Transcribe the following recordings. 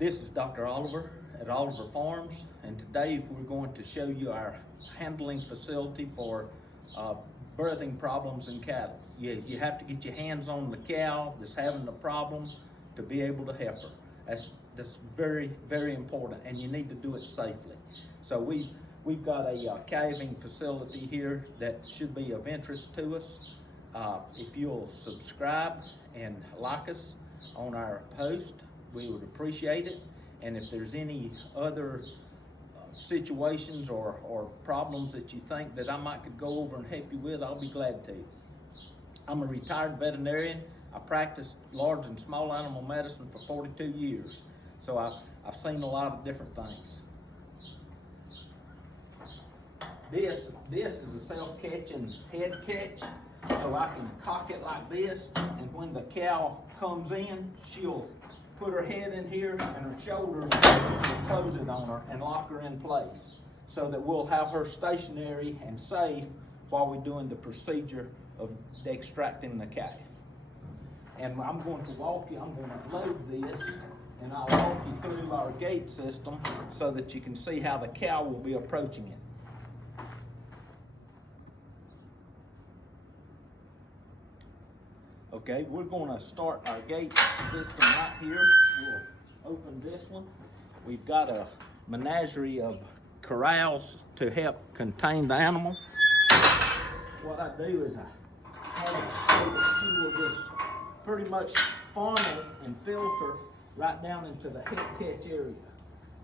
This is Dr. Oliver at Oliver Farms, and today we're going to show you our handling facility for birthing problems in cattle. You have to get your hands on the cow that's having the problem to be able to help her. That's very, very important, and you need to do it safely. So we've got a calving facility here that should be of interest to us. If you'll subscribe and like us on our post, we would appreciate it. And if there's any other situations or problems that you think that I might could go over and help you with, I'll be glad to. I'm a retired veterinarian. I practiced large and small animal medicine for 42 years. So I've seen a lot of different things. This is a self-catching head catch. So I can cock it like this, and when the cow comes in, she'll put her head in here and her shoulders will close it on her and lock her in place, so that we'll have her stationary and safe while we're doing the procedure of extracting the calf. And I'm going to walk you, I'm going to load this, and I'll walk you through our gate system so that you can see how the cow will be approaching it. Okay, we're going to start our gate system right here. We'll open this one. We've got a menagerie of corrals to help contain the animal. What I do is I have it so that she will just pretty much funnel and filter right down into the head catch area.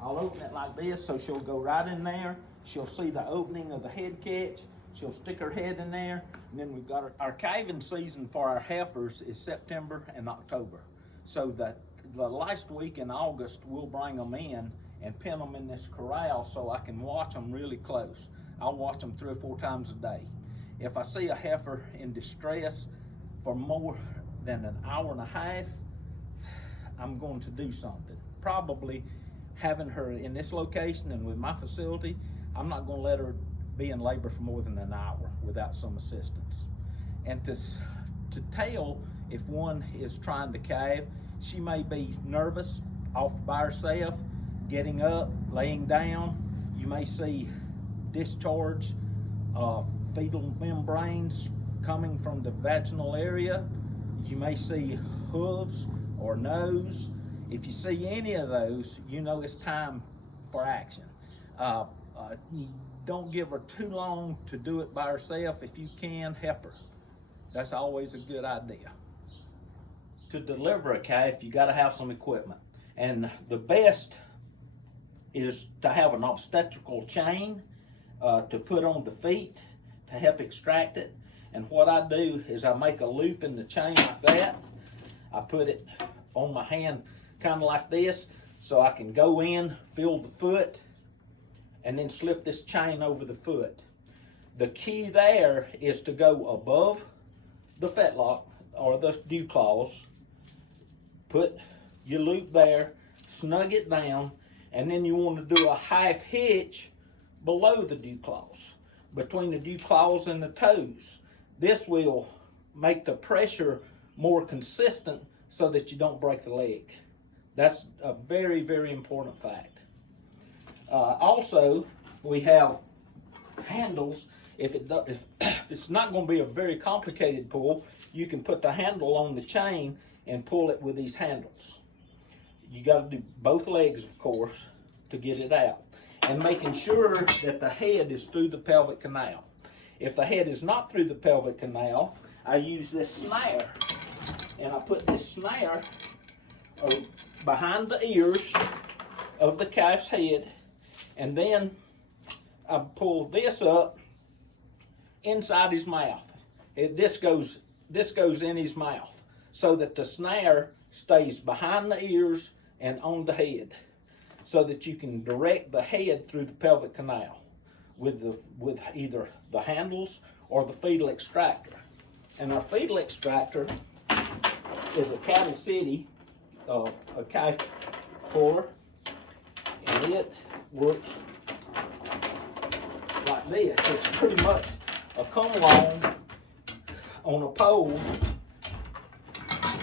I'll open it like this so she'll go right in there. She'll see the opening of the head catch. She'll stick her head in there, and then we've got our calving season for our heifers is September and October. So that the last week in August, we'll bring them in and pin them in this corral so I can watch them really close. I'll watch them 3 or 4 times a day. If I see a heifer in distress for more than an hour and a half, I'm going to do something. Probably having her in this location and with my facility, I'm not going to let her be in labor for more than an hour without some assistance. And to tell if one is trying to calve, she may be nervous, off by herself, getting up, laying down. You may see discharge of fetal membranes coming from the vaginal area. You may see hooves or nose. If you see any of those, you know it's time for action. Don't give her too long to do it by herself. If you can, help her. That's always a good idea. To deliver a calf, you got to have some equipment. And the best is to have an obstetrical chain to put on the feet to help extract it. And what I do is I make a loop in the chain like that. I put it on my hand kind of like this so I can go in, feel the foot, and then slip this chain over the foot. The key there is to go above the fetlock or the dew claws, put your loop there, snug it down, and then you want to do a half hitch below the dew claws, between the dew claws and the toes. This will make the pressure more consistent so that you don't break the leg. That's a very, very important fact. Also, we have handles. If it's not going to be a very complicated pull, you can put the handle on the chain and pull it with these handles. You got to do both legs, of course, to get it out. And making sure that the head is through the pelvic canal. If the head is not through the pelvic canal, I use this snare. And I put this snare behind the ears of the calf's head. And then I pull this up inside his mouth. This goes in his mouth so that the snare stays behind the ears and on the head, so that you can direct the head through the pelvic canal with either the handles or the fetal extractor. And our fetal extractor is a Cattle City, a calf puller, and it works like this. It's pretty much a come along on a pole.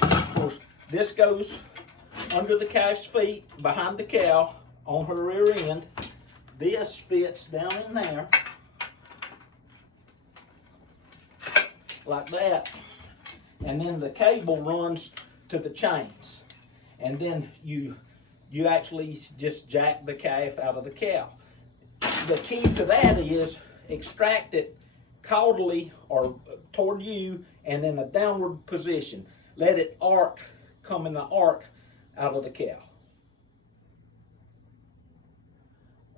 Of course, this goes under the calf's feet, behind the cow, on her rear end. This fits down in there, like that. And then the cable runs to the chains. And then you actually just jack the calf out of the cow. The key to that is extract it caudally or toward you and in a downward position. Let it arc, come in the arc out of the cow.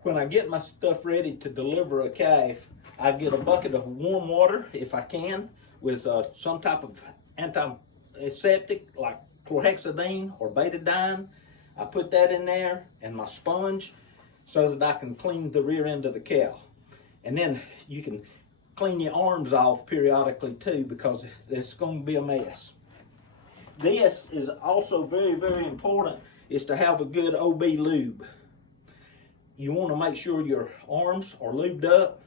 When I get my stuff ready to deliver a calf, I get a bucket of warm water, if I can, with some type of antiseptic like chlorhexidine or betadine. I put that in there and my sponge so that I can clean the rear end of the cow. And then you can clean your arms off periodically too, because it's going to be a mess. This is also very, very important, is to have a good OB lube. You want to make sure your arms are lubed up.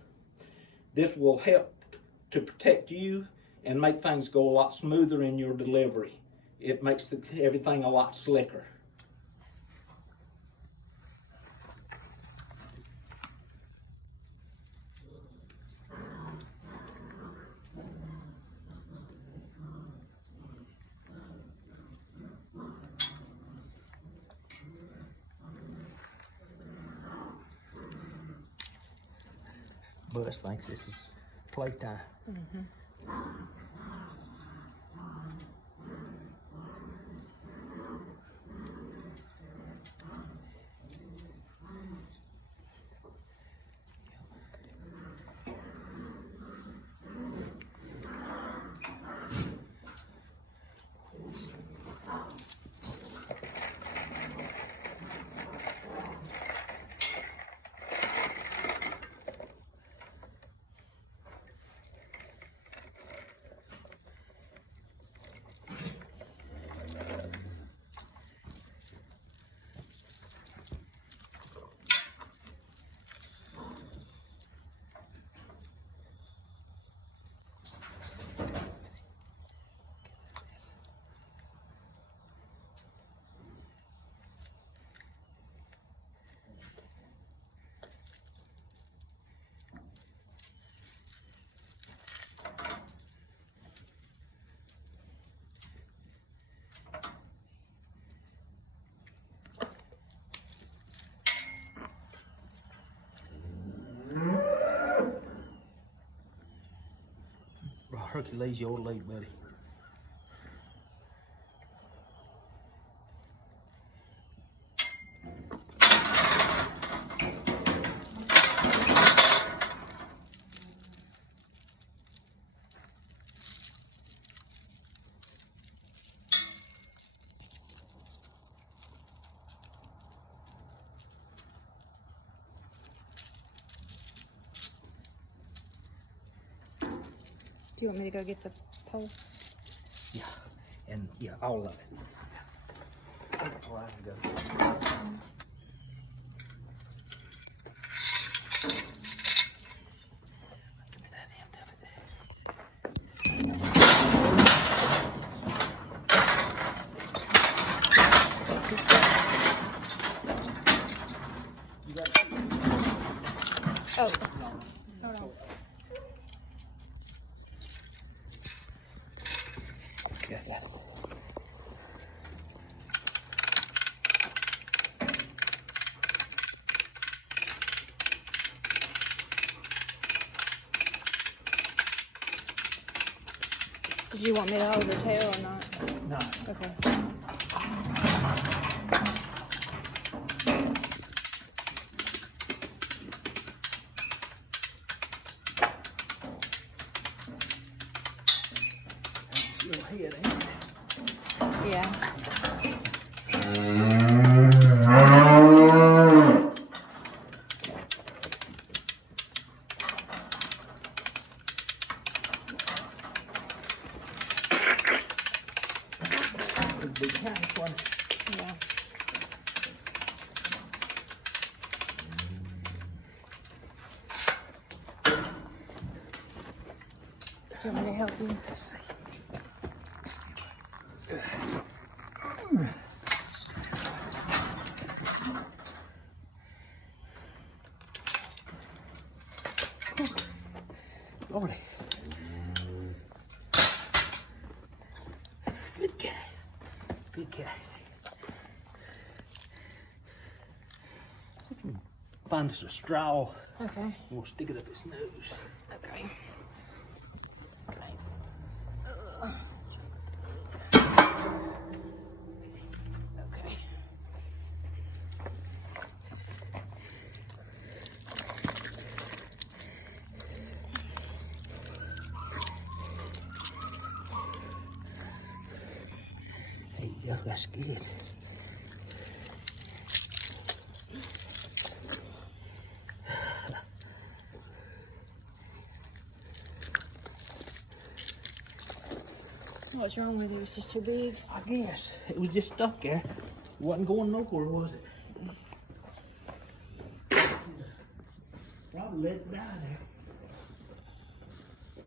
This will help to protect you and make things go a lot smoother in your delivery. It makes everything a lot slicker. Buzz thinks this is playtime. Hercules, your leg, buddy. Do you want me to go get the pole? Yeah, and yeah, all of it. That's where I can go. Give me that end of it. You got it? Oh. No, no. Yeah, yeah. Did you want me to hold her tail or not? No. Okay. Your head, ain't it? Yeah. Big tank one. Yeah. Do you want me to help you? Lordy. Good cat. Good cat. See if you can find us a straw. Okay. We'll stick it up its nose. Okay. Okay. There you go, that's good. What's wrong with it? It's just too big. I guess. It was just stuck there. Wasn't going nowhere, was it? Probably let it die there.